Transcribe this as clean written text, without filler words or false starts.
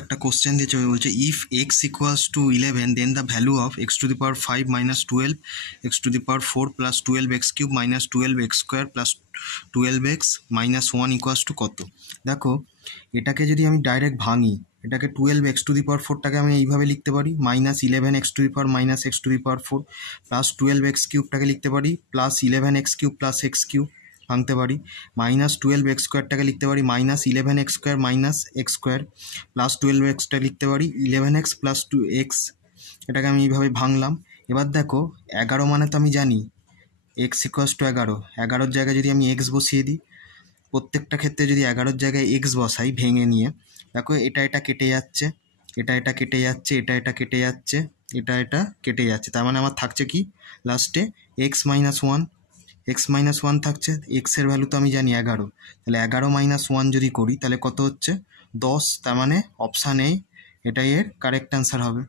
একটা কোশ্চেন দিয়েছে, বলছে if X equals to 11 then the value of X to the power 5 minus 12 X to the power 4 plus 12 X cube minus 12 X square plus 12 X minus 1 equals to কত। দেখো এটাকে যদি আমি direct ভাঙি, এটাকে 12 এক্স টু দি পাওয়ার 4টাকে আমি এইভাবে লিখতে পারি minus 11 x to the power minus x to the power 4 plus 12 x কিউবটাকে লিখতে পারি plus 11 x cube plus x cube ভাঙতে পারি, মাইনাস 12 এক্স স্কোয়ারটাকে লিখতে পারি minus 11 x square minus x square plus 12 এক্সটা লিখতে পারি 11 এক্স প্লাস 2 এক্স। এটাকে আমি এইভাবে ভাঙলাম। এবার দেখো 11 মানে তো আমি জানি এক্স ইকুয়ালস টু 11, 11-র জায়গায় যদি আমি এক্স বসিয়ে দিই, প্রত্যেকটা ক্ষেত্রে যদি 11-র জায়গায় এক্স বসাই ভেঙে নিয়ে, দেখো এটা কেটে যাচ্ছে, এটা কেটে যাচ্ছে, এটা কেটে যাচ্ছে, এটা কেটে যাচ্ছে, তার মানে আমার থাকছে কি লাস্টে এক্স মাইনাস 1, এক্স মাইনাস 1 থাকছে। এক্সের ভ্যালু তো আমি জানি 11, তাহলে 11 মাইনাস 1 যদি করি তাহলে কত হচ্ছে 10, তার মানে অপশান এ এটাই এর কারেক্ট অ্যান্সার হবে।